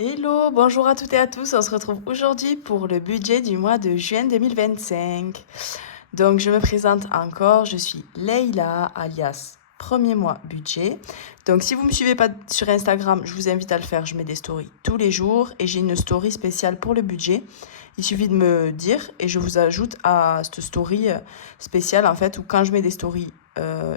Hello, bonjour à toutes et à tous. On se retrouve aujourd'hui pour le budget du mois de juin 2025. Donc, je me présente encore. Je suis Leïla, alias Premier mois budget. Donc, si vous ne me suivez pas sur Instagram, je vous invite à le faire. Je mets des stories tous les jours et j'ai une story spéciale pour le budget. Il suffit de me dire et je vous ajoute à cette story spéciale en fait où quand je mets des stories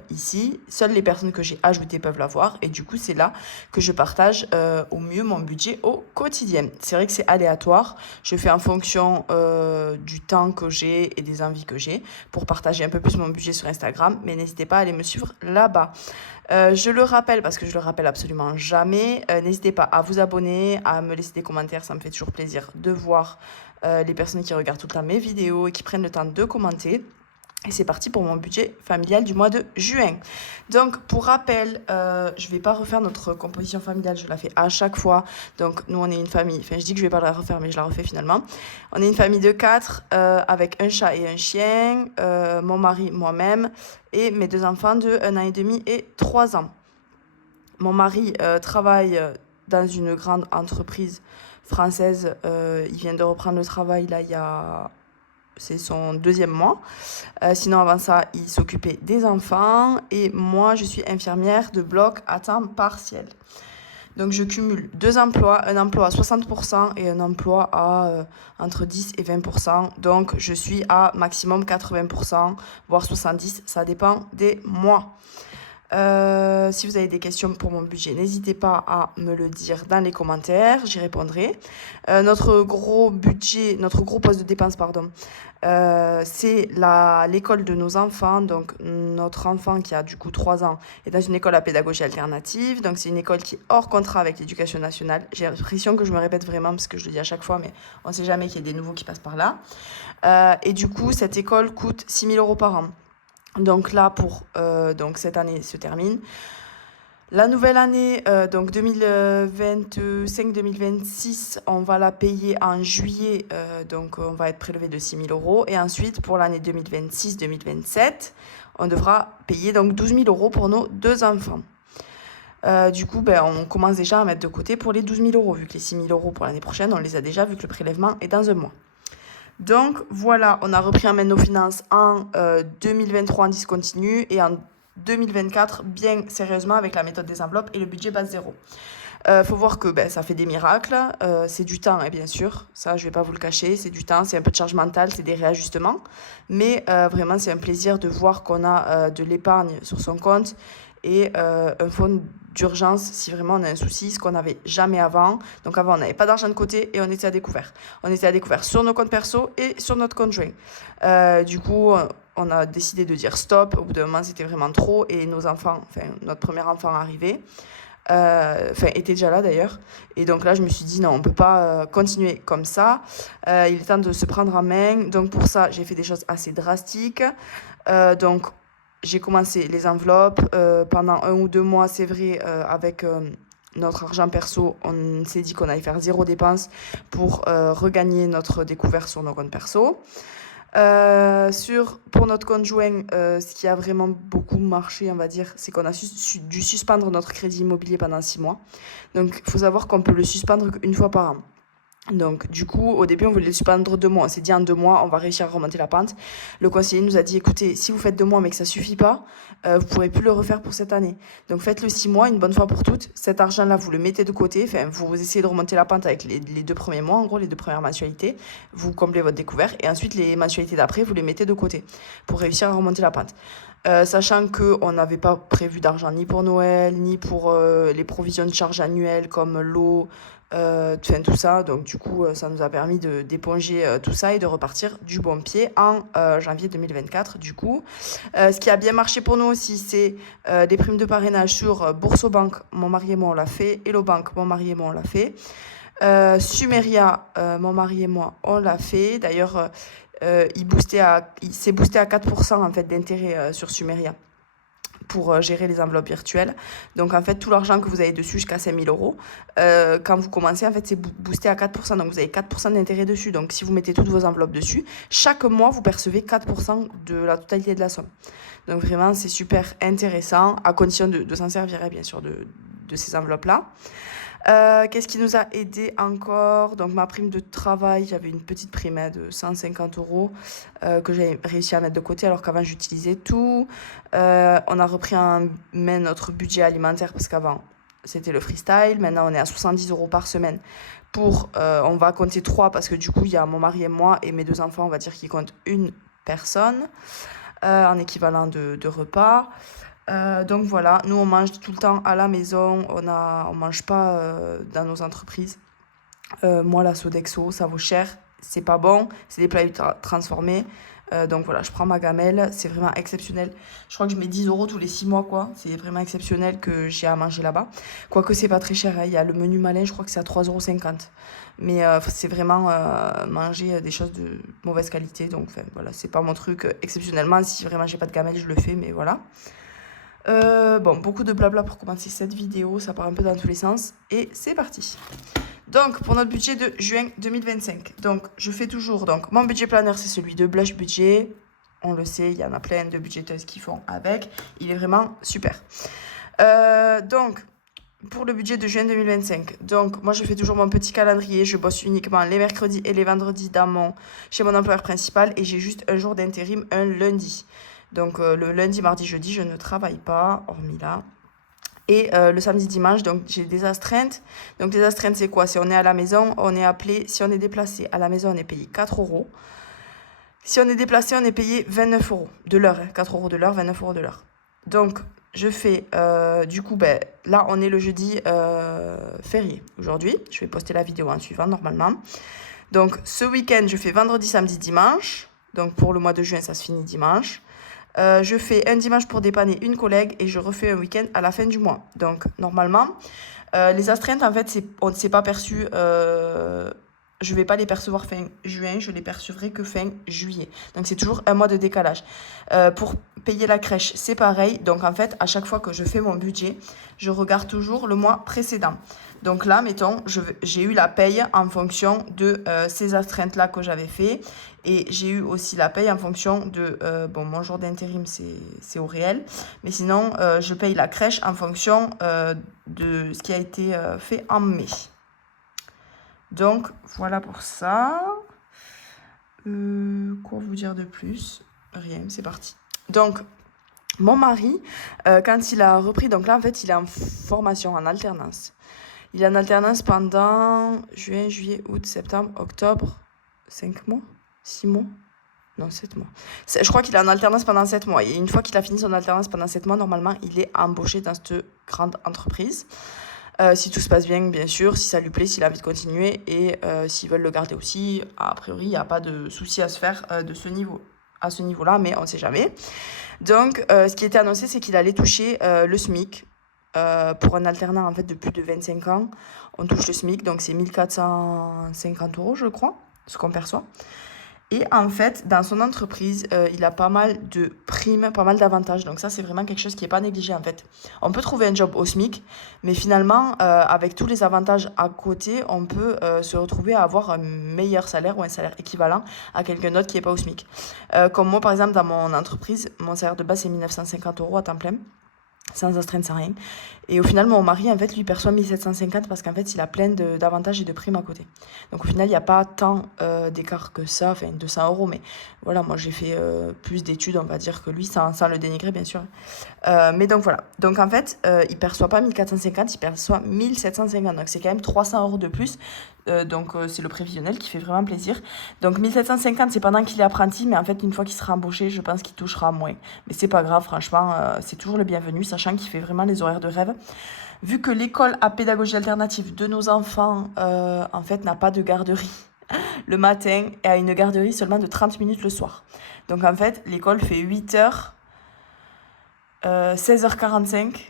ici, seules les personnes que j'ai ajoutées peuvent la voir et du coup c'est là que je partage au mieux mon budget au quotidien. C'est vrai que c'est aléatoire, je fais en fonction du temps que j'ai et des envies que j'ai pour partager un peu plus mon budget sur Instagram, mais n'hésitez pas à aller me suivre là-bas. Je le rappelle parce que je le rappelle absolument jamais. N'hésitez pas à vous abonner, à me laisser des commentaires, ça me fait toujours plaisir de voir les personnes qui regardent tout le temps mes vidéos et qui prennent le temps de commenter. Et c'est parti pour mon budget familial du mois de juin. Donc, pour rappel, je ne vais pas refaire notre composition familiale, je la fais à chaque fois. Donc, nous, on est une famille, enfin, je dis que je ne vais pas la refaire, mais je la refais finalement. On est une famille de 4, avec un chat et un chien, mon mari, moi-même, et mes 2 enfants de 1 an et demi et 3 ans. Mon mari travaille dans une grande entreprise française. Il vient de reprendre le travail, là, c'est son 2e mois. Sinon, avant ça, il s'occupait des enfants. Et moi, je suis infirmière de bloc à temps partiel. Donc, je cumule 2 emplois, un emploi à 60% et un emploi à entre 10 et 20%. Donc, je suis à maximum 80%, voire 70%. Ça dépend des mois. Si vous avez des questions pour mon budget, n'hésitez pas à me le dire dans les commentaires, j'y répondrai. Notre gros poste de dépense, pardon, c'est l'école de nos enfants. Donc, notre enfant qui a du coup 3 ans est dans une école à pédagogie alternative. Donc, c'est une école qui est hors contrat avec l'éducation nationale. J'ai l'impression que je me répète vraiment parce que je le dis à chaque fois, mais on ne sait jamais qu'il y ait des nouveaux qui passent par là. Et du coup, cette école coûte 6 000 euros par an. Donc là, donc cette année se termine. La nouvelle année, donc 2025-2026, on va la payer en juillet, donc on va être prélevé de 6 000 euros. Et ensuite, pour l'année 2026-2027, on devra payer donc 12 000 euros pour nos 2 enfants. Du coup, on commence déjà à mettre de côté pour les 12 000 euros, vu que les 6 000 euros pour l'année prochaine, on les a déjà, vu que le prélèvement est dans un mois. Donc voilà, on a repris en main nos finances en 2023 en discontinu et en 2024 bien sérieusement avec la méthode des enveloppes et le budget base zéro. Faut voir que ça fait des miracles, c'est du temps, bien sûr, ça je vais pas vous le cacher, c'est du temps, c'est un peu de charge mentale, c'est des réajustements, mais vraiment c'est un plaisir de voir qu'on a de l'épargne sur son compte et un fonds d'urgence si vraiment on a un souci, ce qu'on n'avait jamais avant. Donc avant on n'avait pas d'argent de côté et on était à découvert. On était à découvert sur nos comptes perso et sur notre compte joint. Du coup, on a décidé de dire stop. Au bout d'un moment, c'était vraiment trop et nos enfants, enfin notre premier enfant arrivait. Était déjà là d'ailleurs. Et donc là, je me suis dit, non, on ne peut pas continuer comme ça. Il est temps de se prendre en main. Donc pour ça, j'ai fait des choses assez drastiques. Donc j'ai commencé les enveloppes. Pendant 1 ou 2 mois, c'est vrai, avec notre argent perso, on s'est dit qu'on allait faire 0 dépense pour regagner notre découvert sur nos comptes perso. Pour notre conjoint, ce qui a vraiment beaucoup marché, on va dire, c'est qu'on a dû suspendre notre crédit immobilier pendant 6 mois. Donc, il faut savoir qu'on peut le suspendre qu'une fois par an. Donc, du coup, au début, on voulait le suspendre 2 mois. On s'est dit en 2 mois, on va réussir à remonter la pente. Le conseiller nous a dit, écoutez, si vous faites 2 mois mais que ça suffit pas, vous pourrez plus le refaire pour cette année. Donc, faites-le 6 mois, une bonne fois pour toutes. Cet argent-là, vous le mettez de côté. Enfin, vous essayez de remonter la pente avec les 2 premiers mois, en gros, les 2 premières mensualités. Vous comblez votre découvert. Et ensuite, les mensualités d'après, vous les mettez de côté pour réussir à remonter la pente. Sachant qu'on n'avait pas prévu d'argent ni pour Noël, ni pour les provisions de charges annuelles comme l'eau, tout ça. Donc du coup, ça nous a permis d'éponger tout ça et de repartir du bon pied en janvier 2024. Du coup, ce qui a bien marché pour nous aussi, c'est des primes de parrainage sur Boursobank, mon mari et moi on l'a fait, Hello Bank, mon mari et moi on l'a fait. Sumeria, mon mari et moi on l'a fait. D'ailleurs, il s'est boosté à 4% en fait d'intérêt sur Sumeria pour gérer les enveloppes virtuelles. Donc, en fait, tout l'argent que vous avez dessus jusqu'à 5 000 euros, quand vous commencez, en fait, c'est boosté à 4%. Donc, vous avez 4% d'intérêt dessus. Donc, si vous mettez toutes vos enveloppes dessus, chaque mois, vous percevez 4% de la totalité de la somme. Donc, vraiment, c'est super intéressant, à condition de s'en servir, bien sûr, de ces enveloppes-là. Qu'est-ce qui nous a aidé encore? Donc ma prime de travail, j'avais une petite prime de 150 euros que j'ai réussi à mettre de côté alors qu'avant j'utilisais tout. On a repris en main notre budget alimentaire parce qu'avant c'était le freestyle. Maintenant on est à 70 euros par semaine. On va compter 3 parce que du coup il y a mon mari et moi et mes 2 enfants, on va dire qu'ils comptent une personne en équivalent de repas. Donc voilà, nous on mange tout le temps à la maison, on mange pas dans nos entreprises. Moi la Sodexo, ça vaut cher, c'est pas bon, c'est des plats transformés. Donc voilà, je prends ma gamelle, c'est vraiment exceptionnel. Je crois que je mets 10 euros tous les 6 mois, quoi. C'est vraiment exceptionnel que j'ai à manger là-bas. Quoique c'est pas très cher, hein. Il y a le menu malin, je crois que c'est à 3,50 €. Mais c'est vraiment manger des choses de mauvaise qualité. Donc voilà, c'est pas mon truc. Exceptionnellement, si vraiment j'ai pas de gamelle, je le fais, mais voilà. Bon, beaucoup de blabla pour commencer cette vidéo, ça part un peu dans tous les sens. Et c'est parti. Donc, pour notre budget de juin 2025. Donc, je fais toujours. Donc, mon budget planner, c'est celui de Blush Budget. On le sait, il y en a plein de budgéteuses qui font avec. Il est vraiment super. Donc, pour le budget de juin 2025. Donc, moi, je fais toujours mon petit calendrier. Je bosse uniquement les mercredis et les vendredis chez mon employeur principal. Et j'ai juste un jour d'intérim, un lundi. Donc, le lundi, mardi, jeudi, je ne travaille pas, hormis là. Et le samedi, dimanche, donc j'ai des astreintes. Donc, des astreintes, c'est quoi? Si on est à la maison, on est appelé. Si on est déplacé à la maison, on est payé 4 euros. Si on est déplacé, on est payé 29 euros de l'heure. 4 euros de l'heure, 29 euros de l'heure. Donc, je fais, du coup, là, on est le jeudi férié aujourd'hui. Je vais poster la vidéo en suivant, normalement. Donc, ce week-end, je fais vendredi, samedi, dimanche. Donc, pour le mois de juin, ça se finit dimanche. Je fais un dimanche pour dépanner une collègue et je refais un week-end à la fin du mois. Donc, normalement, les astreintes, en fait, on ne s'est pas perçu. Je ne vais pas les percevoir fin juin, je les percevrai que fin juillet. Donc, c'est toujours un mois de décalage. Pour payer la crèche, c'est pareil. Donc, en fait, à chaque fois que je fais mon budget, je regarde toujours le mois précédent. Donc là, mettons, j'ai eu la paye en fonction de ces astreintes-là que j'avais fait. Et j'ai eu aussi la paye en fonction de... mon jour d'intérim, c'est au réel. Mais sinon, je paye la crèche en fonction de ce qui a été fait en mai. Donc, voilà pour ça. Quoi vous dire de plus? Rien, c'est parti. Donc, mon mari, quand il a repris... Donc là, en fait, il est en formation, en alternance. Il est en alternance pendant juin, juillet, août, septembre, octobre. 5 mois? 6 mois? Non, 7 mois. Je crois qu'il est en alternance pendant 7 mois. Et une fois qu'il a fini son alternance pendant 7 mois, normalement, il est embauché dans cette grande entreprise. Si tout se passe bien, bien sûr, si ça lui plaît, s'il a envie de continuer et s'ils veulent le garder aussi, a priori, il n'y a pas de souci à se faire à ce niveau-là, mais on ne sait jamais. Donc, ce qui était annoncé, c'est qu'il allait toucher le SMIC. Pour un alternant en fait de plus de 25 ans, on touche le SMIC, donc c'est 1450 euros, je crois, ce qu'on perçoit. Et en fait, dans son entreprise, il a pas mal de primes, pas mal d'avantages. Donc ça, c'est vraiment quelque chose qui n'est pas négligé en fait. On peut trouver un job au SMIC, mais finalement, avec tous les avantages à côté, on peut se retrouver à avoir un meilleur salaire ou un salaire équivalent à quelqu'un d'autre qui n'est pas au SMIC. Comme moi, par exemple, dans mon entreprise, mon salaire de base, c'est 1950 euros à temps plein. Sans astreinte, sans rien. Et au final, mon mari, en fait, lui perçoit 1750 parce qu'en fait, il a plein d'avantages et de primes à côté. Donc au final, il n'y a pas tant d'écart que ça, enfin 200 euros. Mais voilà, moi, j'ai fait plus d'études, on va dire, que lui, sans le dénigrer, bien sûr. Mais donc voilà. Donc en fait, il perçoit pas 1450, il perçoit 1750. Donc c'est quand même 300 euros de plus. Donc c'est le prévisionnel qui fait vraiment plaisir. Donc 1750, c'est pendant qu'il est apprenti, mais en fait, une fois qu'il sera embauché, je pense qu'il touchera moins. Mais c'est pas grave, franchement, c'est toujours le bienvenu, sachant qu'il fait vraiment les horaires de rêve. Vu que l'école à pédagogie alternative de nos enfants, en fait, n'a pas de garderie le matin et a une garderie seulement de 30 minutes le soir. Donc en fait, l'école fait 8h, 16h45.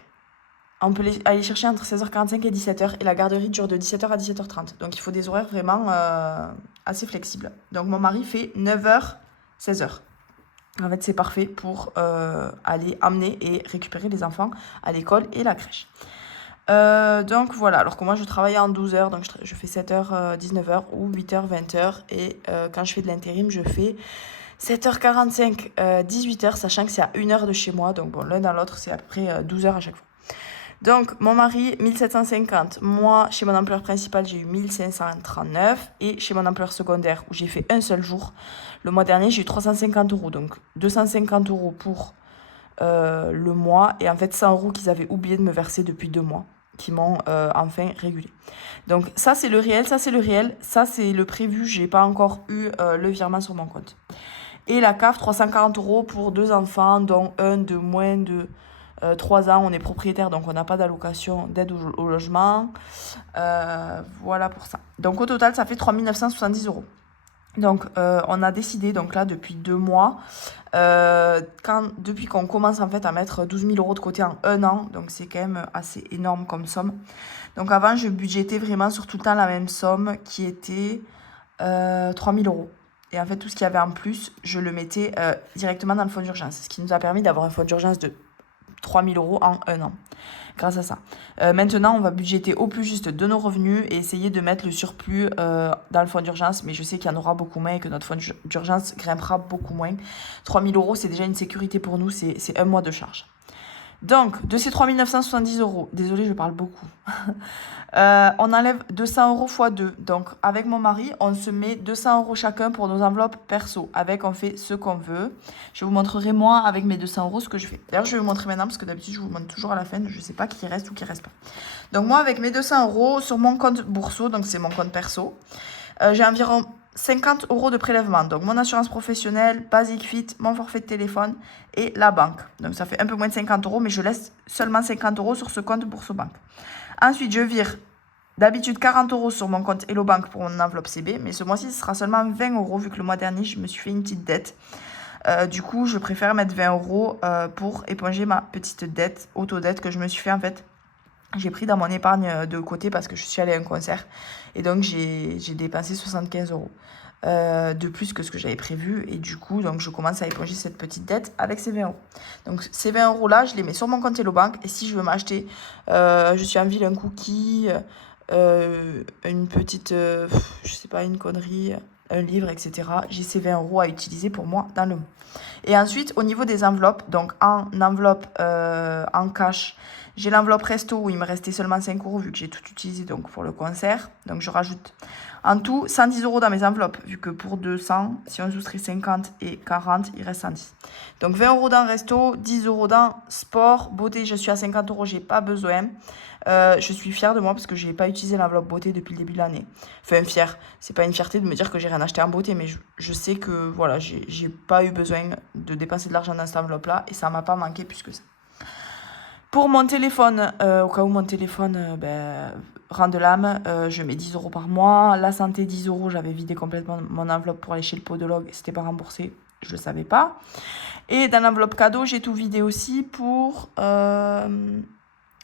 On peut aller chercher entre 16h45 et 17h et la garderie dure de 17h à 17h30. Donc il faut des horaires vraiment assez flexibles. Donc mon mari fait 9h, 16h. En fait, c'est parfait pour aller amener et récupérer les enfants à l'école et la crèche. Donc voilà, alors que moi je travaille en 12 heures, donc je fais 7h, 19h ou 8h, 20h. Et quand je fais de l'intérim, je fais 7h45, 18h, sachant que c'est à 1 heure de chez moi. Donc bon, l'un dans l'autre, c'est à peu près 12 heures à chaque fois. Donc, mon mari, 1750. Moi, chez mon employeur principal, j'ai eu 1539. Et chez mon employeur secondaire, où j'ai fait un seul jour, le mois dernier, j'ai eu 350 euros. Donc, 250 euros pour le mois. Et en fait, 100 euros qu'ils avaient oublié de me verser depuis 2 mois, qui m'ont enfin régulé. Donc, ça, c'est le réel, ça, c'est le réel. Ça, c'est le prévu. J'ai pas encore eu le virement sur mon compte. Et la CAF, 340 euros pour 2 enfants, dont un de moins de 3 ans. On est propriétaire, donc on n'a pas d'allocation d'aide au logement. Voilà pour ça. Donc au total, ça fait 3 970 euros. Donc on a décidé, donc là, depuis 2 mois, depuis qu'on commence en fait à mettre 12 000 euros de côté en un an, donc c'est quand même assez énorme comme somme. Donc avant, je budgétais vraiment sur tout le temps la même somme qui était 3 000 euros. Et en fait, tout ce qu'il y avait en plus, je le mettais directement dans le fonds d'urgence. Ce qui nous a permis d'avoir un fonds d'urgence de 3 000 euros en un an. Grâce à ça. Maintenant, on va budgéter au plus juste de nos revenus et essayer de mettre le surplus dans le fonds d'urgence. Mais je sais qu'il y en aura beaucoup moins et que notre fonds d'urgence grimpera beaucoup moins. 3 000 euros, c'est déjà une sécurité pour nous. C'est un mois de charge. Donc, de ces 3 970 euros, désolée, je parle beaucoup, on enlève 200 euros x 2. Donc, avec mon mari, on se met 200 euros chacun pour nos enveloppes perso. Avec, on fait ce qu'on veut. Je vous montrerai, moi, avec mes 200 euros, ce que je fais. D'ailleurs, je vais vous montrer maintenant, parce que d'habitude, je vous montre toujours à la fin. Je ne sais pas qui reste ou qui reste pas. Donc, moi, avec mes 200 euros, sur mon compte bourseau, donc c'est mon compte perso, j'ai environ 50 euros de prélèvement. Donc, mon assurance professionnelle, Basic Fit, mon forfait de téléphone et la banque. Donc, ça fait un peu moins de 50 euros, mais je laisse seulement 50 euros sur ce compte Bourso-Banque. Ensuite, je vire d'habitude 40 euros sur mon compte Hello Bank pour mon enveloppe CB, mais ce mois-ci, ce sera seulement 20 euros, vu que le mois dernier, je me suis fait une petite dette. Du coup, je préfère mettre 20 euros pour éponger ma petite dette, autodette que je me suis fait en fait. J'ai pris dans mon épargne de côté parce que je suis allée à un concert. Et donc, j'ai dépensé 75 euros de plus que ce que j'avais prévu. Et du coup, donc, je commence à éponger cette petite dette avec ces 20 euros. Donc, ces 20 euros-là, je les mets sur mon compte Hello Bank. Et si je veux m'acheter, je suis en ville, un cookie, une petite, je sais pas, une connerie, un livre, etc. J'ai ces 20 euros à utiliser pour moi dans le mois. Et ensuite, au niveau des enveloppes, donc en enveloppe en cash, j'ai l'enveloppe resto où il me restait seulement 5 euros vu que j'ai tout utilisé donc, pour le concert. Donc je rajoute en tout 110 euros dans mes enveloppes, vu que pour 200, si on soustrait 50 et 40, il reste 110. Donc 20 euros dans resto, 10 euros dans sport. Beauté, je suis à 50 euros, j'ai pas besoin. Je suis fière de moi parce que j'ai pas utilisé l'enveloppe beauté depuis le début de l'année. Enfin, fière, c'est pas une fierté de me dire que j'ai rien acheté en beauté, mais je sais que voilà, j'ai pas eu besoin de dépenser de l'argent dans cette enveloppe-là et ça m'a pas manqué plus que ça. Pour mon téléphone, au cas où mon téléphone rend de l'âme, je mets 10 euros par mois. La santé, 10 euros, j'avais vidé complètement mon enveloppe pour aller chez le podologue, c'était pas remboursé, je le savais pas. Et dans l'enveloppe cadeau, j'ai tout vidé aussi pour...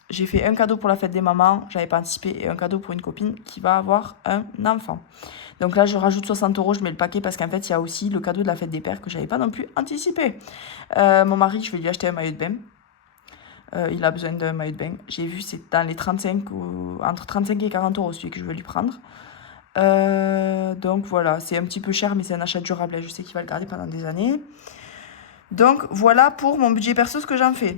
j'ai fait un cadeau pour la fête des mamans, j'avais pas anticipé, et un cadeau pour une copine qui va avoir un enfant. Donc là, je rajoute 60 euros, je mets le paquet parce qu'en fait, il y a aussi le cadeau de la fête des pères que j'avais pas non plus anticipé. Mon mari, je vais lui acheter un maillot de bain. Il a besoin d'un maillot de bain. J'ai vu, c'est dans les 35 entre 35 et 40 euros celui que je veux lui prendre. Donc voilà, c'est un petit peu cher, mais c'est un achat durable et je sais qu'il va le garder pendant des années. Donc voilà pour mon budget perso, ce que j'en fais.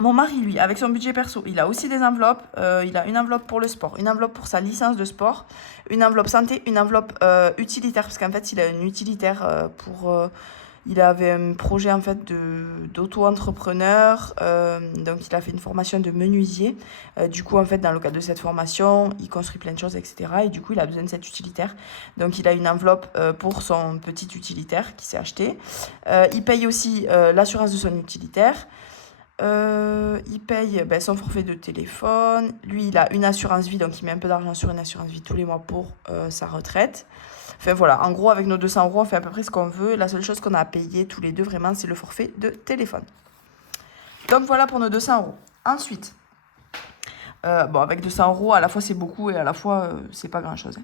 Mon mari, lui, avec son budget perso, il a aussi des enveloppes. Il a une enveloppe pour le sport, une enveloppe pour sa licence de sport, une enveloppe santé, une enveloppe utilitaire, parce qu'en fait, il a une utilitaire il avait un projet en fait d'auto-entrepreneur, donc il a fait une formation de menuisier. Du coup, en fait, dans le cadre de cette formation, il construit plein de choses, etc. Et du coup, il a besoin de cet utilitaire. Donc, il a une enveloppe pour son petit utilitaire qui s'est acheté. Il paye aussi l'assurance de son utilitaire. Il paye son forfait de téléphone. Lui, il a une assurance vie, donc il met un peu d'argent sur une assurance vie tous les mois pour sa retraite. Enfin voilà, en gros, avec nos 200 euros, on fait à peu près ce qu'on veut. La seule chose qu'on a à payer tous les deux, vraiment, c'est le forfait de téléphone. Donc voilà pour nos 200 euros. Ensuite, avec 200 euros, à la fois c'est beaucoup et à la fois c'est pas grand-chose.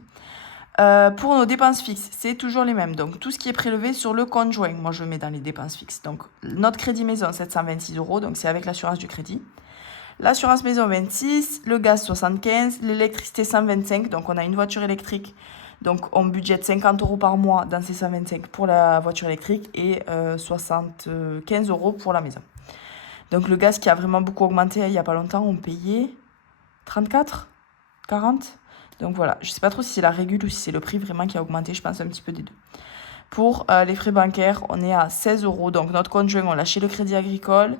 Pour nos dépenses fixes, c'est toujours les mêmes. Donc, tout ce qui est prélevé sur le compte joint, moi, je mets dans les dépenses fixes. Donc, notre crédit maison, 726 euros. Donc, c'est avec l'assurance du crédit. L'assurance maison, 26. Le gaz, 75. L'électricité, 125. Donc, on a une voiture électrique. Donc, on budgète 50 euros par mois dans ces 125 pour la voiture électrique et 75 euros pour la maison. Donc le gaz qui a vraiment beaucoup augmenté il n'y a pas longtemps, on payait 34, 40. Donc voilà, je ne sais pas trop si c'est la régule ou si c'est le prix vraiment qui a augmenté, je pense un petit peu des deux. Pour les frais bancaires, on est à 16 euros. Donc notre compte joint, on l'a chez le Crédit Agricole.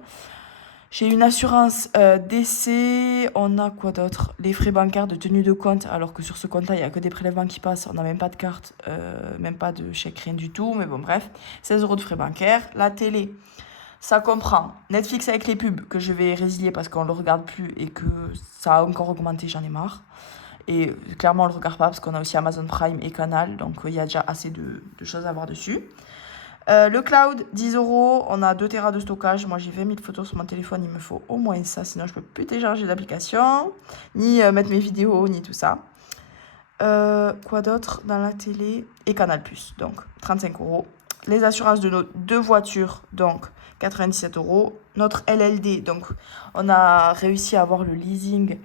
J'ai une assurance décès. On a quoi d'autre? Les frais bancaires de tenue de compte, alors que sur ce compte-là, il n'y a que des prélèvements qui passent. On n'a même pas de carte, même pas de chèque, rien du tout. Mais bon, bref, 16 euros de frais bancaires. La télé, ça comprend Netflix avec les pubs que je vais résilier parce qu'on ne le regarde plus et que ça a encore augmenté, j'en ai marre. Et clairement, on ne le regarde pas parce qu'on a aussi Amazon Prime et Canal. Donc, il y a déjà assez de choses à voir dessus. Le cloud, 10 euros. On a 2 Tera de stockage. Moi, j'ai 20 000 photos sur mon téléphone. Il me faut au moins ça. Sinon, je ne peux plus télécharger d'application, ni mettre mes vidéos, ni tout ça. Quoi d'autre dans la télé? Et Canal+. Donc, 35 euros. Les assurances de nos 2 voitures. Donc, 97 euros. Notre LLD. Donc, on a réussi à avoir le leasing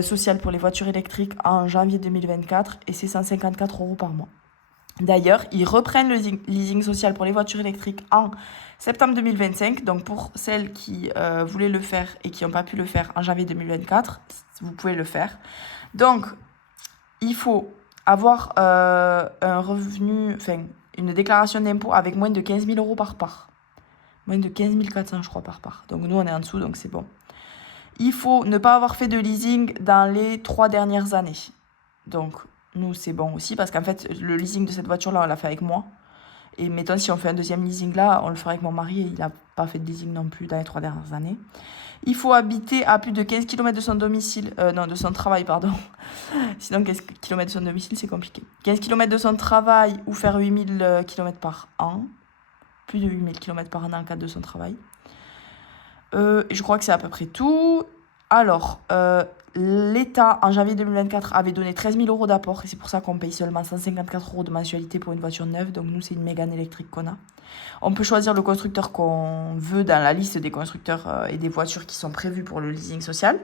social pour les voitures électriques en janvier 2024 et c'est 154 euros par mois. D'ailleurs, ils reprennent le leasing social pour les voitures électriques en septembre 2025. Donc, pour celles qui voulaient le faire et qui n'ont pas pu le faire en janvier 2024, vous pouvez le faire. Donc, il faut avoir un revenu, enfin, une déclaration d'impôt avec moins de 15 000 euros par part. Moins de 15 400, je crois, par part. Donc, nous, on est en dessous, donc c'est bon. Il faut ne pas avoir fait de leasing dans les 3 dernières années. Donc, nous, c'est bon aussi parce qu'en fait, le leasing de cette voiture-là, on l'a fait avec moi. Et mettons, si on fait un deuxième leasing là, on le fera avec mon mari et il n'a pas fait de leasing non plus dans les 3 dernières années. Il faut habiter à plus de 15 km de son domicile, de son travail, pardon. Sinon, 15 km de son domicile, c'est compliqué. 15 km de son travail ou faire 8000 km par an. Plus de 8000 km par an dans le cadre de son travail. Je crois que c'est à peu près tout. Alors, l'État, en janvier 2024, avait donné 13 000 euros d'apport. Et c'est pour ça qu'on paye seulement 154 euros de mensualité pour une voiture neuve. Donc, nous, c'est une Mégane électrique qu'on a. On peut choisir le constructeur qu'on veut dans la liste des constructeurs et des voitures qui sont prévues pour le leasing social.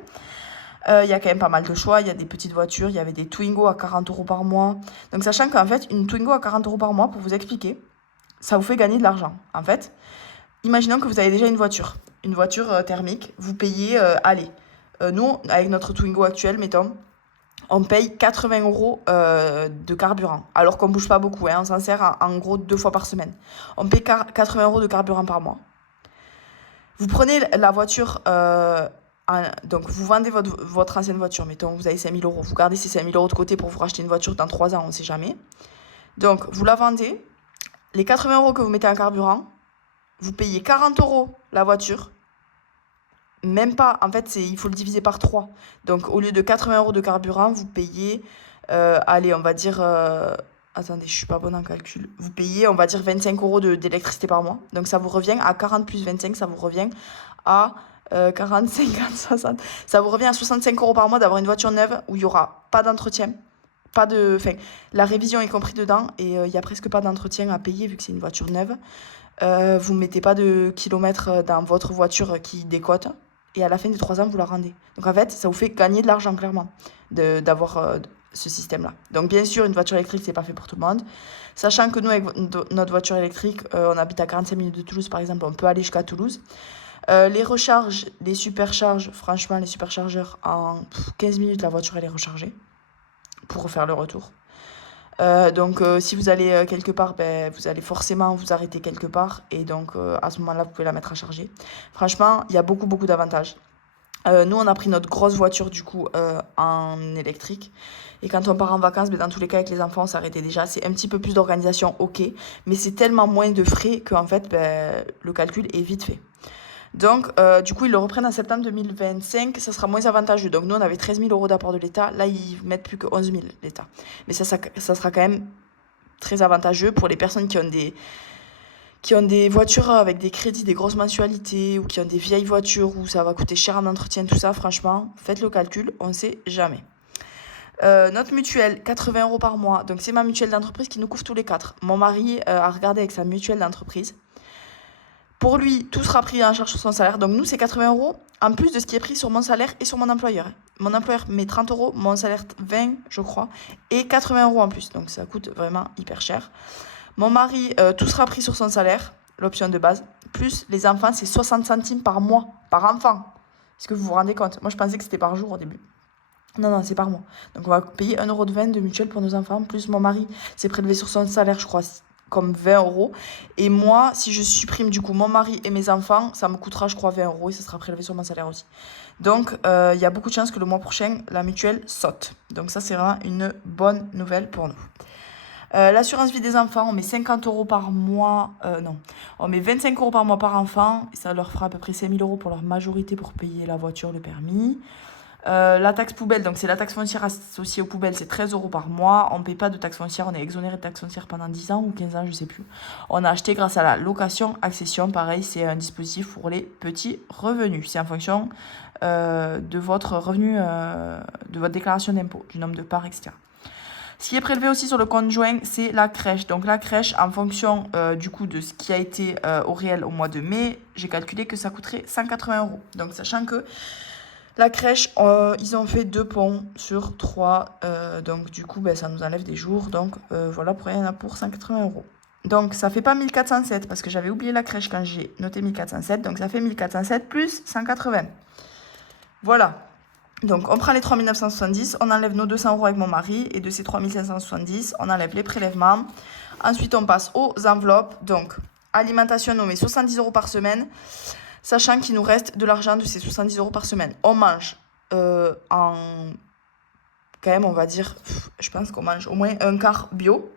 Il y a quand même pas mal de choix. Il y a des petites voitures. Il y avait des Twingo à 40 euros par mois. Donc, sachant qu'en fait, une Twingo à 40 euros par mois, pour vous expliquer, ça vous fait gagner de l'argent. En fait, imaginons que vous avez déjà une voiture thermique, vous payez, nous, avec notre Twingo actuel, mettons, on paye 80 euros de carburant, alors qu'on ne bouge pas beaucoup, hein, on s'en sert en gros 2 fois par semaine. On paye 80 euros de carburant par mois. Vous prenez la voiture, donc vous vendez votre ancienne voiture, mettons, vous avez 5 000 euros, vous gardez ces 5 000 euros de côté pour vous racheter une voiture dans 3 ans, on ne sait jamais. Donc, vous la vendez, les 80 euros que vous mettez en carburant, vous payez 40 euros la voiture. Même pas, en fait, il faut le diviser par 3. Donc, au lieu de 80 euros de carburant, vous payez, on va dire, attendez, je suis pas bonne en calcul. Vous payez, on va dire, 25 euros d'électricité par mois. Donc, ça vous revient à 40 plus 25, ça vous revient à 40, 50, 60. Ça vous revient à 65 euros par mois d'avoir une voiture neuve où il n'y aura pas d'entretien. La révision est compris dedans et il n'y a presque pas d'entretien à payer vu que c'est une voiture neuve. Vous ne mettez pas de kilomètres dans votre voiture qui décote et à la fin des 3 ans, vous la rendez. Donc en fait, ça vous fait gagner de l'argent clairement d'avoir ce système-là. Donc bien sûr, une voiture électrique, c'est pas fait pour tout le monde. Sachant que nous, avec notre voiture électrique, on habite à 45 minutes de Toulouse par exemple, on peut aller jusqu'à Toulouse. Les recharges, les supercharges, franchement, les superchargeurs, en 15 minutes, la voiture elle est rechargée pour refaire le retour. Donc, si vous allez quelque part, vous allez forcément vous arrêter quelque part. Et donc, à ce moment-là, vous pouvez la mettre à charger. Franchement, il y a beaucoup, beaucoup d'avantages. Nous, on a pris notre grosse voiture, du coup, en électrique. Et quand on part en vacances, dans tous les cas, avec les enfants, on s'arrêtait déjà. C'est un petit peu plus d'organisation, ok. Mais c'est tellement moins de frais qu'en fait, le calcul est vite fait. Donc, du coup, ils le reprennent en septembre 2025, ça sera moins avantageux. Donc, nous, on avait 13 000 euros d'apport de l'État. Là, ils mettent plus que 11 000, l'État. Mais ça sera quand même très avantageux pour les personnes qui ont des voitures avec des crédits, des grosses mensualités, ou qui ont des vieilles voitures où ça va coûter cher en entretien, tout ça. Franchement, faites le calcul, on ne sait jamais. Notre mutuelle, 80 euros par mois. Donc, c'est ma mutuelle d'entreprise qui nous couvre tous les 4. Mon mari a regardé avec sa mutuelle d'entreprise. Pour lui, tout sera pris en charge sur son salaire. Donc nous, c'est 80 euros en plus de ce qui est pris sur mon salaire et sur mon employeur. Mon employeur met 30 euros, mon salaire 20, je crois, et 80 euros en plus. Donc ça coûte vraiment hyper cher. Mon mari, tout sera pris sur son salaire. l'option de base. Plus les enfants, c'est 60 centimes par mois, par enfant. Est-ce que vous vous rendez compte? Moi, je pensais que c'était par jour au début. Non, c'est par mois. Donc, on va payer 1,20 € de mutuelle pour nos enfants. Plus mon mari, c'est prélevé sur son salaire, je crois, comme 20 €. Et moi, si je supprime du coup mon mari et mes enfants, ça me coûtera, je crois, 20 € et ça sera prélevé sur mon salaire aussi. Donc, il y a beaucoup de chances que le mois prochain, la mutuelle saute. Donc, ça, c'est vraiment une bonne nouvelle pour nous. L'assurance vie des enfants, on met 50 € par mois. Non, on met 25 € par mois par enfant. Ça leur fera à peu près 5 000 € pour leur majorité pour payer la voiture, le permis. La taxe poubelle, donc c'est la taxe foncière associée aux poubelles, c'est 13 € par mois. On ne paye pas de taxe foncière, on est exonéré de taxe foncière pendant 10 ans ou 15 ans, je ne sais plus. On a acheté grâce à la location accession, pareil, c'est un dispositif pour les petits revenus. C'est en fonction de votre revenu, de votre déclaration d'impôt, du nombre de parts, etc. Ce qui est prélevé aussi sur le compte joint, c'est la crèche. Donc la crèche, en fonction du coup de ce qui a été au réel au mois de mai, j'ai calculé que ça coûterait 180 €. Donc sachant que la crèche, ils ont fait 2 ponts sur 3. Donc du coup, ça nous enlève des jours. Donc voilà, pour rien, pour 180 €. Donc ça fait pas 1407 parce que j'avais oublié la crèche quand j'ai noté 1407. Donc ça fait 1407 plus 180. Voilà. Donc, on prend les 3 970, on enlève nos 200 € avec mon mari, et de ces 3 570, on enlève les prélèvements. Ensuite, on passe aux enveloppes. Donc, alimentation, on met 70 € par semaine, sachant qu'il nous reste de l'argent de ces 70 € par semaine. On mange quand même, on va dire, je pense qu'on mange au moins un quart bio.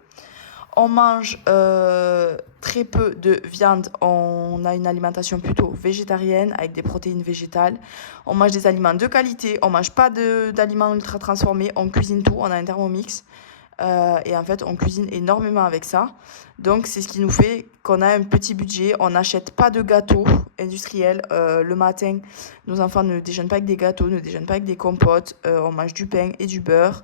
On mange très peu de viande, on a une alimentation plutôt végétarienne avec des protéines végétales. On mange des aliments de qualité, on ne mange pas d'aliments ultra transformés, on cuisine tout, on a un Thermomix. Et en fait, on cuisine énormément avec ça. Donc, c'est ce qui nous fait qu'on a un petit budget. On n'achète pas de gâteaux industriels. Le matin, nos enfants ne déjeunent pas avec des gâteaux, ne déjeunent pas avec des compotes. On mange du pain et du beurre.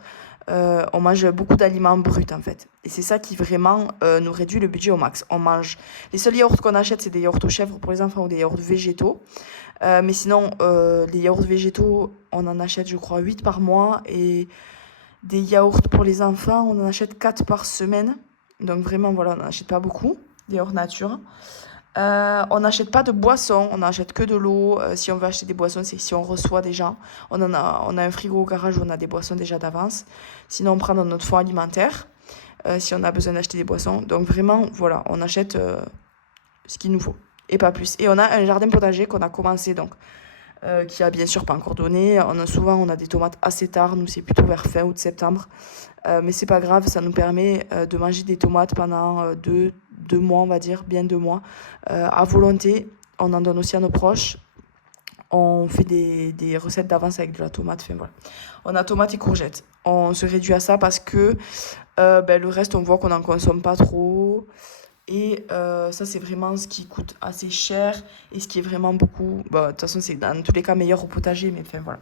On mange beaucoup d'aliments bruts en fait. Et c'est ça qui vraiment nous réduit le budget au max. On mange... Les seuls yaourts qu'on achète, c'est des yaourts aux chèvres pour les enfants ou des yaourts végétaux. Mais sinon, les yaourts végétaux, on en achète, je crois, 8 par mois. Et des yaourts pour les enfants, on en achète 4 par semaine. Donc vraiment, voilà, on n'en achète pas beaucoup. Des yaourts nature. On n'achète pas de boissons, on n'achète que de l'eau. Si on veut acheter des boissons, c'est si on reçoit déjà. On a un frigo au garage où on a des boissons déjà d'avance. Sinon, on prend dans notre fonds alimentaire si on a besoin d'acheter des boissons. Donc vraiment, voilà, on achète ce qu'il nous faut et pas plus. Et on a un jardin potager qu'on a commencé, donc qui a bien sûr pas encore donné. On a des tomates assez tard, nous c'est plutôt vers fin août, septembre. Mais c'est pas grave, ça nous permet de manger des tomates pendant 2 mois, on va dire, bien 2 mois, à volonté. On en donne aussi à nos proches. On fait des recettes d'avance avec de la tomate. Enfin, voilà. On a tomates et courgettes. On se réduit à ça parce que le reste, on voit qu'on n'en consomme pas trop. Et ça, c'est vraiment ce qui coûte assez cher et ce qui est vraiment beaucoup. De toute façon, c'est dans tous les cas meilleur au potager, mais enfin voilà.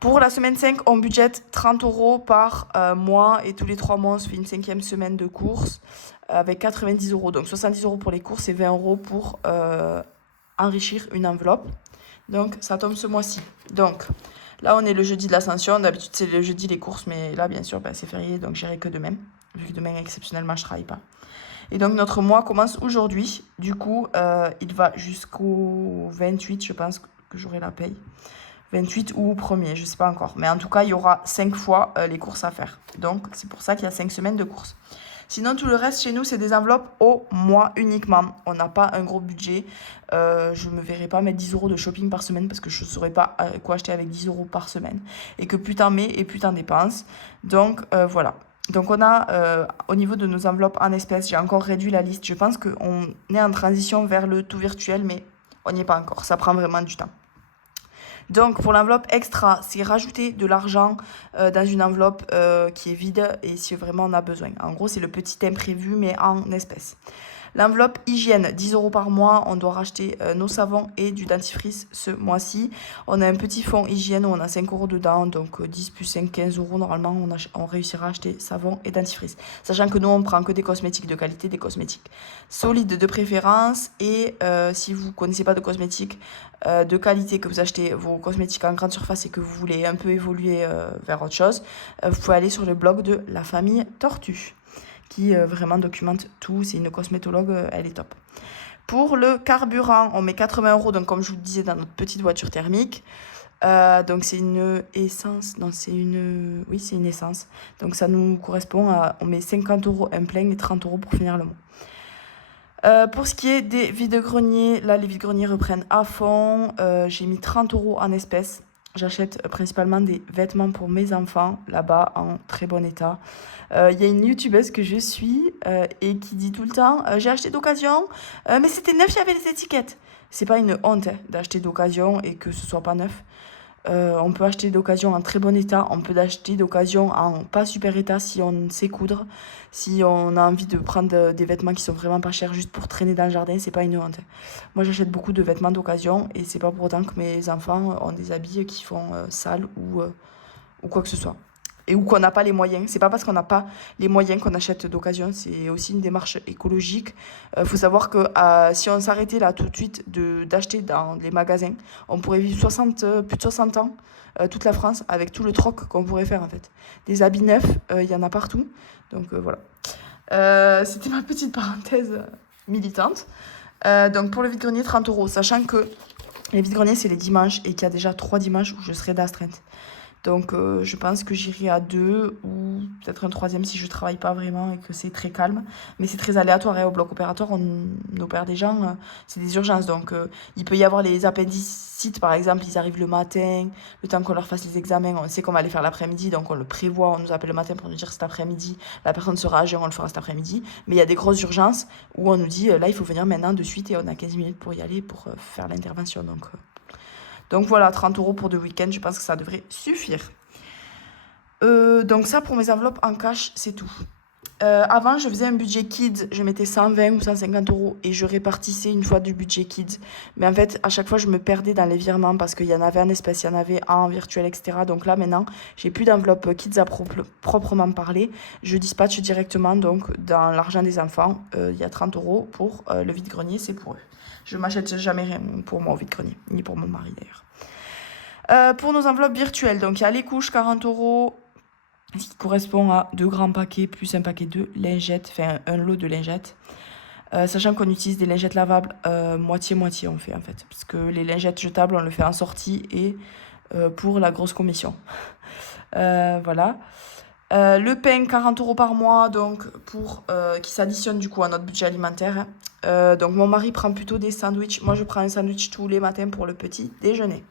Pour la semaine 5, on budgète 30 € par mois et tous les 3 mois, on se fait une 5e semaine de courses avec 90 €. Donc 70 € pour les courses et 20 € pour enrichir une enveloppe. Donc ça tombe ce mois-ci. Donc là, on est le jeudi de l'Ascension. D'habitude, c'est le jeudi les courses, mais là, bien sûr, c'est férié, donc j'irai que demain. Vu que demain, exceptionnellement, je ne travaille pas. Et donc notre mois commence aujourd'hui. Du coup, il va jusqu'au 28, je pense que j'aurai la paye. 28 ou 1er, je ne sais pas encore. Mais en tout cas, il y aura 5 fois les courses à faire. Donc, c'est pour ça qu'il y a 5 semaines de courses. Sinon, tout le reste, chez nous, c'est des enveloppes au mois uniquement. On n'a pas un gros budget. Je ne me verrai pas mettre 10 € de shopping par semaine parce que je ne saurais pas quoi acheter avec 10 € par semaine. Et que plus t'en mets et plus t'en dépenses. Donc, voilà. Donc, on a, au niveau de nos enveloppes en espèces, j'ai encore réduit la liste. Je pense qu'on est en transition vers le tout virtuel, mais on n'y est pas encore. Ça prend vraiment du temps. Donc, pour l'enveloppe extra, c'est rajouter de l'argent dans une enveloppe qui est vide et si vraiment on a besoin. En gros, c'est le petit imprévu, mais en espèces. L'enveloppe hygiène, 10 € par mois. On doit racheter nos savons et du dentifrice ce mois-ci. On a un petit fonds hygiène où on a 5 € dedans. Donc 10 plus 5, 15 €. Normalement, on réussira à acheter savon et dentifrice. Sachant que nous, on prend que des cosmétiques de qualité, des cosmétiques solides de préférence. Et si vous ne connaissez pas de cosmétiques de qualité, que vous achetez vos cosmétiques en grande surface et que vous voulez un peu évoluer vers autre chose, vous pouvez aller sur le blog de la famille Tortue qui vraiment documente tout. C'est une cosmétologue, elle est top. Pour le carburant, on met 80 €, donc comme je vous le disais, dans notre petite voiture thermique. Donc c'est une essence, non c'est une, oui c'est une essence. Donc ça nous correspond à, on met 50 € un plein et 30 € pour finir le mois. Pour ce qui est des vides-greniers, là les vides-greniers reprennent à fond. J'ai mis 30 € en espèces. J'achète principalement des vêtements pour mes enfants, là-bas, en très bon état. Il y a une youtubeuse que je suis et qui dit tout le temps j'ai acheté d'occasion, mais c'était neuf, il y avait les étiquettes. C'est pas une honte d'acheter d'occasion et que ce soit pas neuf. On peut acheter d'occasion en très bon état, on peut acheter d'occasion en pas super état si on sait coudre, si on a envie de prendre des vêtements qui sont vraiment pas chers juste pour traîner dans le jardin, c'est pas une honte. Moi j'achète beaucoup de vêtements d'occasion et c'est pas pour autant que mes enfants ont des habits qui font sale ou quoi que ce soit. Et ou qu'on n'a pas les moyens. C'est pas parce qu'on n'a pas les moyens qu'on achète d'occasion, c'est aussi une démarche écologique. Faut savoir que si on s'arrêtait là tout de suite d'acheter dans les magasins, on pourrait vivre plus de 60 ans, toute la France, avec tout le troc qu'on pourrait faire en fait. Des habits neufs, il y en a partout. Donc voilà. C'était ma petite parenthèse militante. Donc pour le vide-grenier, 30 €, sachant que les vide-greniers, c'est les dimanches et qu'il y a déjà 3 dimanches où je serai d'astreinte. Donc je pense que j'irai à 2 ou peut-être un troisième si je travaille pas vraiment et que c'est très calme. Mais c'est très aléatoire. Au bloc opératoire, on opère des gens, c'est des urgences. Donc il peut y avoir les appendicites, par exemple, ils arrivent le matin, le temps qu'on leur fasse les examens, on sait qu'on va les faire l'après-midi, donc on le prévoit, on nous appelle le matin pour nous dire cet après-midi, la personne sera à jeun, on le fera cet après-midi. Mais il y a des grosses urgences où on nous dit, là, il faut venir maintenant de suite et on a 15 minutes pour y aller, pour faire l'intervention. Donc voilà, 30 € pour 2 week-ends, je pense que ça devrait suffire. Donc ça, pour mes enveloppes en cash, c'est tout. Avant, je faisais un budget kids, je mettais 120 ou 150 € et je répartissais une fois du budget kids. Mais en fait, à chaque fois, je me perdais dans les virements parce qu'il y en avait en espèces, il y en avait en virtuel, etc. Donc là, maintenant, j'ai plus d'enveloppe kids à proprement parler. Je dispatche directement, donc, dans l'argent des enfants. Il y a 30 € pour le vide-grenier, c'est pour eux. Je m'achète jamais rien pour moi au vide-grenier, ni pour mon mari d'ailleurs. Pour nos enveloppes virtuelles, donc il y a les couches, 40 €, ce qui correspond à 2 grands paquets plus un paquet de lingettes, enfin un lot de lingettes. Sachant qu'on utilise des lingettes lavables, moitié-moitié on fait en fait. Parce que les lingettes jetables, on le fait en sortie et pour la grosse commission. Voilà. Le pain, 40 € par mois, donc pour qui s'additionne du coup à notre budget alimentaire. Donc mon mari prend plutôt des sandwichs. Moi, je prends un sandwich tous les matins pour le petit déjeuner.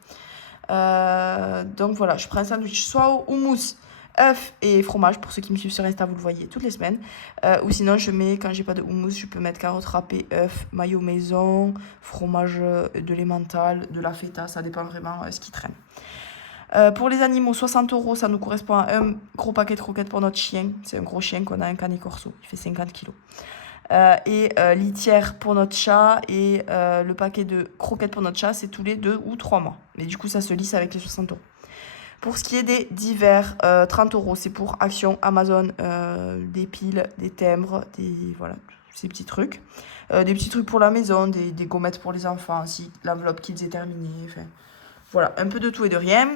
Donc voilà, je prends un sandwich soit au houmous, œufs et fromage. Pour ceux qui me suivent sur Insta, vous le voyez toutes les semaines. Ou sinon, je mets, quand j'ai pas de houmous, je peux mettre carottes râpées, œufs, maillot maison, fromage de l'emmental, de la feta. Ça dépend vraiment ce qui traîne. Pour les animaux, 60 €, ça nous correspond à un gros paquet de croquettes pour notre chien. C'est un gros chien qu'on a, un canet corso, il fait 50 kilos. Et litière pour notre chat et le paquet de croquettes pour notre chat, c'est tous les 2 ou 3 mois. Mais du coup, ça se lisse avec les 60 €. Pour ce qui est des divers, 30 €, c'est pour Action, Amazon, des piles, des timbres, voilà, ces petits trucs. Des petits trucs pour la maison, des gommettes pour les enfants, si l'enveloppe kids est terminée. Enfin, voilà, un peu de tout et de rien.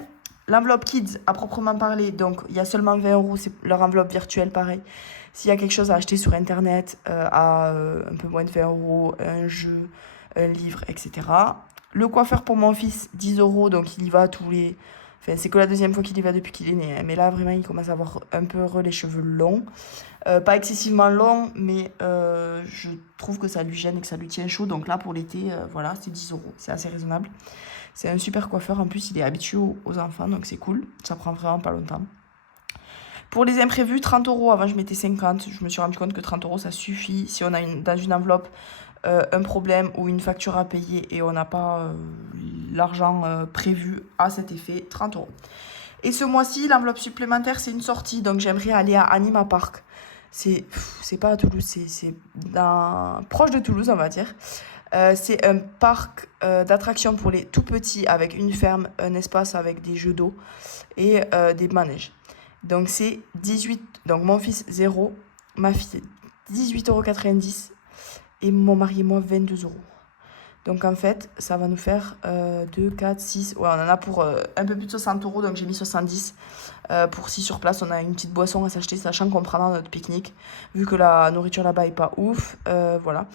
L'enveloppe kids, à proprement parler, donc il y a seulement 20 €, c'est leur enveloppe virtuelle, pareil. S'il y a quelque chose à acheter sur Internet, à un peu moins de 20 €, un jeu, un livre, etc. Le coiffeur pour mon fils, 10 €, donc il y va tous les... Enfin, c'est que la deuxième fois qu'il y va depuis qu'il est né, hein. Mais là, vraiment, il commence à avoir un peu les cheveux longs. Pas excessivement longs, mais je trouve que ça lui gêne et que ça lui tient chaud. Donc là, pour l'été, voilà, c'est 10 €. C'est assez raisonnable. C'est un super coiffeur. En plus, il est habitué aux enfants, donc c'est cool. Ça prend vraiment pas longtemps. Pour les imprévus, 30 €. Avant, je mettais 50. Je me suis rendu compte que 30 €, ça suffit. Si on a dans une enveloppe un problème ou une facture à payer et on n'a pas l'argent prévu à cet effet, 30 €. Et ce mois-ci, l'enveloppe supplémentaire, c'est une sortie. Donc, j'aimerais aller à Anima Park. C'est pas à Toulouse, c'est proche de Toulouse, on va dire. C'est un parc d'attractions pour les tout petits avec une ferme, un espace avec des jeux d'eau et des manèges. Donc c'est 18, donc mon fils 0, ma fille 18,90 € et mon mari et moi 22 €. Donc en fait, ça va nous faire 2, 4, 6, ouais, on en a pour un peu plus de 60 €, donc j'ai mis 70. pour si sur place on a une petite boisson à s'acheter, sachant qu'on prendra notre pique-nique, vu que la nourriture là-bas est pas ouf. Voilà.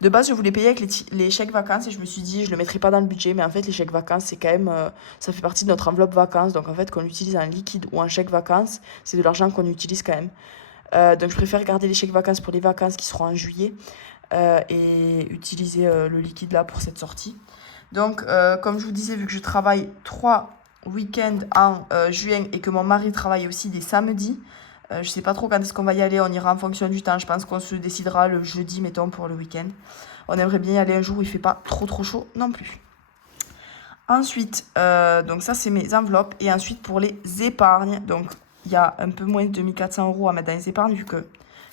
De base, je voulais payer avec les chèques vacances et je me suis dit, je le mettrai pas dans le budget, mais en fait, les chèques vacances, c'est quand même, ça fait partie de notre enveloppe vacances. Donc en fait, qu'on utilise un liquide ou un chèque vacances, c'est de l'argent qu'on utilise quand même. Donc je préfère garder les chèques vacances pour les vacances qui seront en juillet et utiliser le liquide là pour cette sortie. Donc comme je vous disais, vu que je travaille 3 week-end en juin et que mon mari travaille aussi des samedis. Je sais pas trop quand est-ce qu'on va y aller, on ira en fonction du temps. Je pense qu'on se décidera le jeudi, mettons, pour le week-end. On aimerait bien y aller un jour où il fait pas trop chaud non plus. Ensuite, donc ça c'est mes enveloppes. Et ensuite pour les épargnes, donc il y a un peu moins de 2400 € à mettre dans les épargnes, vu que,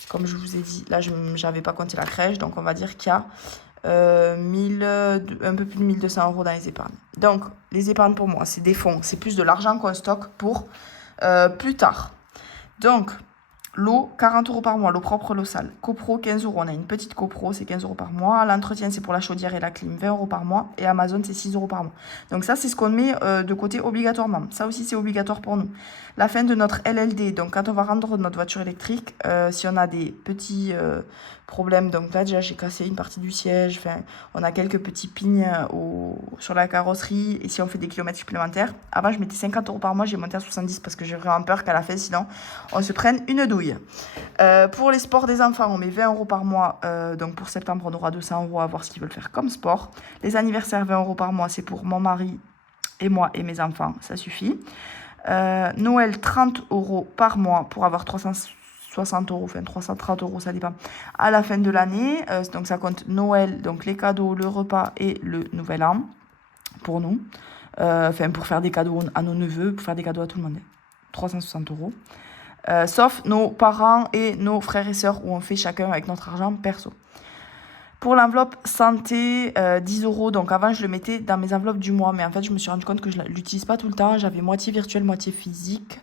comme je vous ai dit, là je n'avais pas compté la crèche. Donc on va dire qu'il y a un peu plus de 1200 € dans les épargnes. Donc les épargnes pour moi c'est des fonds, c'est plus de l'argent qu'on stocke pour plus tard. Donc l'eau 40 € par mois, l'eau propre, l'eau sale. Copro 15 €, on a une petite copro, c'est 15 € par mois. L'entretien c'est pour la chaudière et la clim, 20 € par mois. Et Amazon c'est 6 € par mois. Donc ça c'est ce qu'on met de côté obligatoirement. Ça aussi c'est obligatoire pour nous. La fin de notre LLD, donc quand on va rendre notre voiture électrique, si on a des petits problèmes, donc là déjà j'ai cassé une partie du siège, enfin on a quelques petits pignes sur la carrosserie, et si on fait des kilomètres supplémentaires, avant je mettais 50 € par mois, j'ai monté à 70 parce que j'ai vraiment peur qu'à la fin sinon on se prenne une douille. Pour les sports des enfants, on met 20 € par mois, donc pour septembre on aura 200 € à voir ce qu'ils veulent faire comme sport. Les anniversaires 20 € par mois, c'est pour mon mari et moi et mes enfants, ça suffit. Noël 30 € par mois pour avoir 360 €, enfin 330 €, ça dépend, à la fin de l'année. Donc ça compte Noël, donc les cadeaux, le repas et le nouvel an pour nous. Enfin pour faire des cadeaux à nos neveux, pour faire des cadeaux à tout le monde. 360 €. Sauf nos parents et nos frères et sœurs où on fait chacun avec notre argent perso. Pour l'enveloppe santé, 10 €. Donc avant, je le mettais dans mes enveloppes du mois. Mais en fait, je me suis rendu compte que je ne l'utilise pas tout le temps. J'avais moitié virtuel, moitié physique.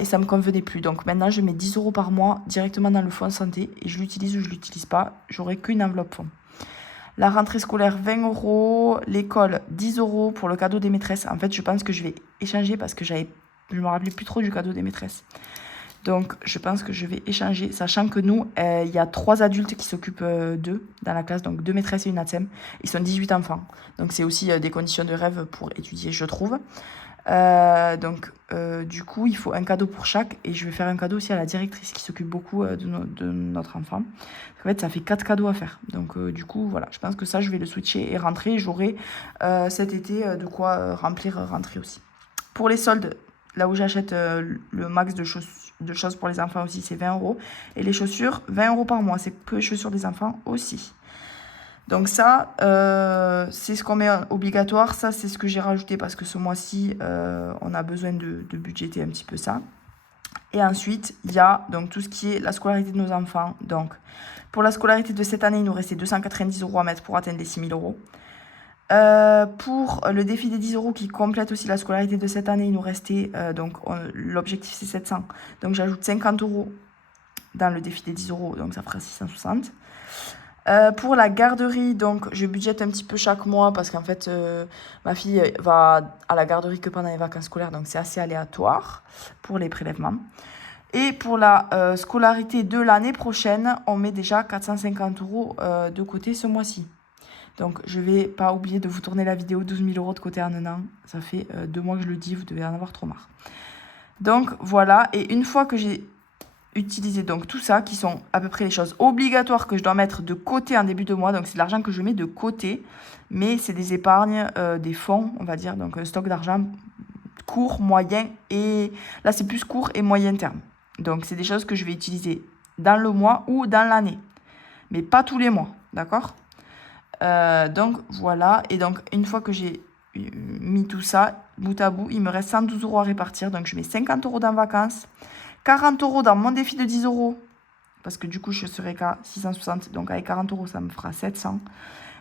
Et ça ne me convenait plus. Donc maintenant, je mets 10 € par mois directement dans le fonds santé. Et je l'utilise ou je ne l'utilise pas. J'aurai qu'une enveloppe fonds. La rentrée scolaire, 20 €. L'école, 10 € pour le cadeau des maîtresses. En fait, je pense que je vais échanger parce que je ne me rappelais plus trop du cadeau des maîtresses. Donc, je pense que je vais échanger, sachant que nous, il y a 3 adultes qui s'occupent d'eux dans la classe, donc 2 maîtresses et une ATSEM. Ils sont 18 enfants. Donc, c'est aussi des conditions de rêve pour étudier, je trouve. Du coup, il faut un cadeau pour chaque. Et je vais faire un cadeau aussi à la directrice qui s'occupe beaucoup de notre enfant. En fait, ça fait 4 cadeaux à faire. Donc, du coup, voilà, je pense que ça, je vais le switcher et rentrer. J'aurai cet été de quoi rentrer aussi. Pour les soldes, là où j'achète le max de choses pour les enfants aussi, c'est 20 €. Et les chaussures, 20 € par mois. C'est que les chaussures des enfants aussi. Donc ça, c'est ce qu'on met obligatoire. Ça, c'est ce que j'ai rajouté parce que ce mois-ci, on a besoin de budgéter un petit peu ça. Et ensuite, il y a donc tout ce qui est la scolarité de nos enfants. Donc, pour la scolarité de cette année, il nous restait 290 € à mettre pour atteindre les 6 000 €. Pour le défi des 10 € qui complète aussi la scolarité de cette année, il nous restait, l'objectif c'est 700. Donc j'ajoute 50 € dans le défi des 10 €, donc ça fera 660. Pour la garderie, donc je budgète un petit peu chaque mois parce qu'en fait ma fille va à la garderie que pendant les vacances scolaires, donc c'est assez aléatoire pour les prélèvements. Et pour la scolarité de l'année prochaine, on met déjà 450 € de côté ce mois-ci. Donc, je ne vais pas oublier de vous tourner la vidéo 12 000 € de côté en un an. Ça fait 2 mois que je le dis, vous devez en avoir trop marre. Donc, voilà. Et une fois que j'ai utilisé donc tout ça, qui sont à peu près les choses obligatoires que je dois mettre de côté en début de mois. Donc, c'est de l'argent que je mets de côté. Mais c'est des épargnes, des fonds, on va dire. Donc, un stock d'argent court, moyen. Et là, c'est plus court et moyen terme. Donc, c'est des choses que je vais utiliser dans le mois ou dans l'année. Mais pas tous les mois, d'accord ? Donc voilà, et donc une fois que j'ai mis tout ça bout à bout, il me reste 112 € à répartir. Donc je mets 50 € dans vacances, 40 € dans mon défi de 10 € parce que du coup je serai qu'à 660, donc avec 40 € ça me fera 700.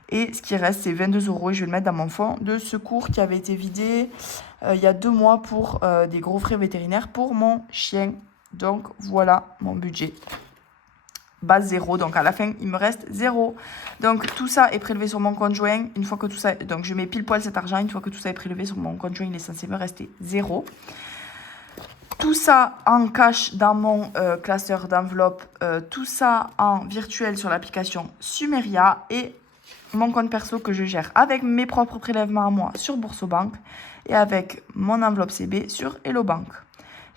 Et ce qui reste c'est 22 € et je vais le mettre dans mon fonds de secours qui avait été vidé il y a 2 mois pour des gros frais vétérinaires pour mon chien. Donc voilà mon budget. Base 0, donc à la fin il me reste 0. Donc tout ça est prélevé sur mon compte joint. Une fois que tout ça, donc je mets pile poil cet argent. Une fois que tout ça est prélevé sur mon compte joint, il est censé me rester 0. Tout ça en cash dans mon classeur d'enveloppe, tout ça en virtuel sur l'application Sumeria et mon compte perso que je gère avec mes propres prélèvements à moi sur Boursobank et avec mon enveloppe CB sur Hello Bank.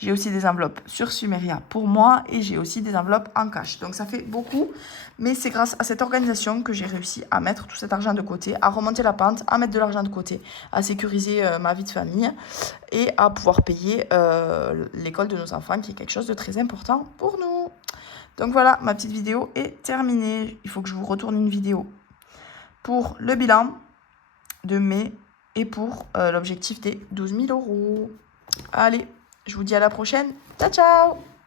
J'ai aussi des enveloppes sur Sumeria pour moi et j'ai aussi des enveloppes en cash. Donc ça fait beaucoup, mais c'est grâce à cette organisation que j'ai réussi à mettre tout cet argent de côté, à remonter la pente, à mettre de l'argent de côté, à sécuriser ma vie de famille et à pouvoir payer l'école de nos enfants, qui est quelque chose de très important pour nous. Donc voilà, ma petite vidéo est terminée. Il faut que je vous retourne une vidéo pour le bilan de mai et pour l'objectif des 12 000 €. Allez, je vous dis à la prochaine. Ciao, ciao!